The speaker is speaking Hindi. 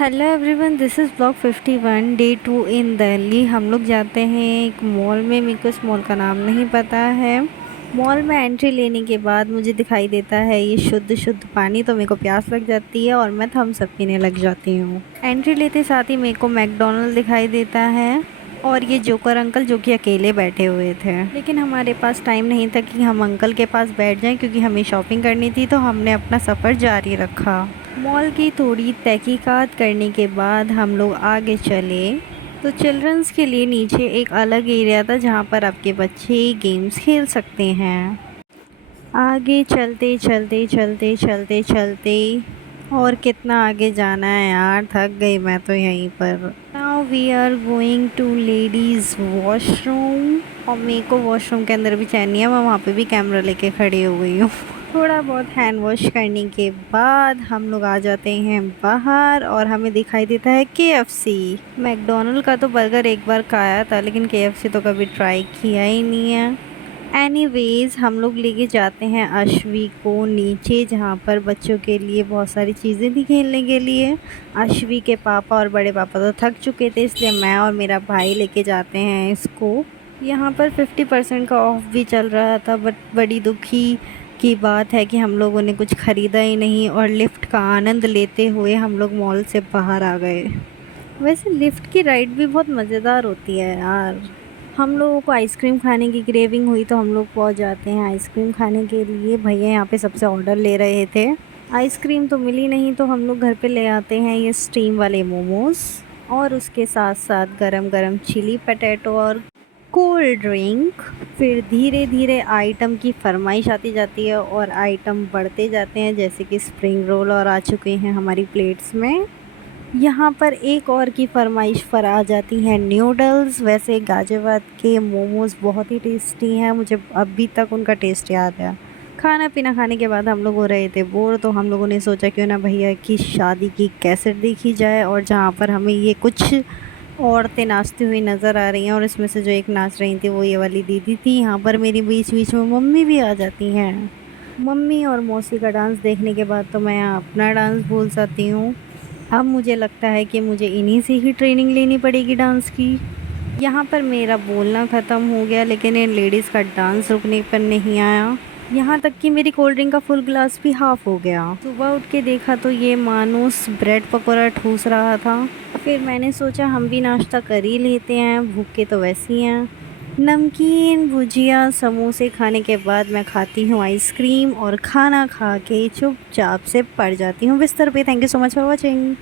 Hello everyone, this is blog 51 day 2 इन दिल्ली। हम लोग जाते हैं एक मॉल में। मेरे को इस मॉल का नाम नहीं पता है। मॉल में एंट्री लेने के बाद मुझे दिखाई देता है ये शुद्ध शुद्ध पानी, तो मेरे को प्यास लग जाती है और मैं थम्स अप पीने लग जाती हूँ। एंट्री लेते साथ ही मेरे को मैकडोनल्ड दिखाई देता है और ये जोकर अंकल जो कि अकेले बैठे हुए थे, लेकिन हमारे पास टाइम नहीं था कि हम अंकल के पास बैठ जाएं क्योंकि हमें शॉपिंग करनी थी, तो हमने अपना सफ़र जारी रखा। मॉल की थोड़ी तहकीकात करने के बाद हम लोग आगे चले तो चिल्ड्रंस के लिए नीचे एक अलग एरिया था जहाँ पर आपके बच्चे गेम्स खेल सकते हैं। आगे चलते चलते चलते चलते चलते और कितना आगे जाना है यार, थक गई मैं तो यहीं पर। Now we are going to ladies washroom और मेरे को वॉशरूम के अंदर भी चैन नहीं है, मैं वहाँ पे भी कैमरा लेके खड़ी हो गई हूँ। थोड़ा बहुत हैंड वॉश करने के बाद हम लोग आ जाते हैं बाहर और हमें दिखाई देता है KFC। मैकडोनल्ड का तो बर्गर एक बार खाया था, लेकिन KFC तो कभी ट्राई किया ही नहीं है। एनीवेज हम लोग लेके जाते हैं अश्वी को नीचे, जहाँ पर बच्चों के लिए बहुत सारी चीज़ें थी खेलने के लिए। अश्वी के पापा और बड़े पापा तो थक चुके थे, इसलिए मैं और मेरा भाई लेके जाते हैं इसको। यहाँ पर 50% का ऑफ भी चल रहा था, बट बड़ी दुखी की बात है कि हम लोगों ने कुछ ख़रीदा ही नहीं और लिफ्ट का आनंद लेते हुए हम लोग मॉल से बाहर आ गए। वैसे लिफ्ट की राइड भी बहुत मज़ेदार होती है यार। हम लोगों को आइसक्रीम खाने की क्रेविंग हुई तो हम लोग पहुंच जाते हैं आइसक्रीम खाने के लिए। भैया यहाँ पे सबसे ऑर्डर ले रहे थे। आइसक्रीम तो मिली नहीं तो हम लोग घर पे ले आते हैं ये स्टीम वाले मोमोज़ और उसके साथ साथ गरम गरम चिली पटेटो और कोल्ड ड्रिंक। फिर धीरे धीरे आइटम की फरमाइश आती जाती है और आइटम बढ़ते जाते हैं, जैसे कि स्प्रिंग रोल और आ चुके हैं हमारी प्लेट्स में। यहाँ पर एक और की फरमाइश पर आ जाती है नूडल्स। वैसे गाज़ियाबाद के मोमोज़ बहुत ही टेस्टी हैं, मुझे अभी तक उनका टेस्ट याद है। खाना पीना खाने के बाद हम लोग हो रहे थे बोर, तो हम लोगों ने सोचा क्यों ना भैया की शादी की कैसेट देखी जाए, और जहाँ पर हमें ये कुछ औरतें नाचती हुई नज़र आ रही हैं और इसमें से जो एक नाच रही थी वो ये वाली दीदी थी। यहाँ पर मेरी बीच बीच में मम्मी भी आ जाती हैं। मम्मी और मौसी का डांस देखने के बाद तो मैं अपना डांस भूल जाती हूँ। अब मुझे लगता है कि मुझे इन्हीं से ही ट्रेनिंग लेनी पड़ेगी डांस की। यहाँ पर मेरा बोलना ख़त्म हो गया, लेकिन इन लेडीज़ का डांस रुकने पर नहीं आया। यहाँ तक कि मेरी कोल्ड ड्रिंक का फुल ग्लास भी हाफ़ हो गया। सुबह उठ के देखा तो ये मानूस ब्रेड पकौड़ा ठूस रहा था। फिर मैंने सोचा हम भी नाश्ता कर ही लेते हैं, भूखे तो वैसे ही हैं। नमकीन भुजिया समोसे खाने के बाद मैं खाती हूँ आइसक्रीम और खाना खा के चुपचाप से पड़ जाती हूँ बिस्तर पे। Thank you so much for watching.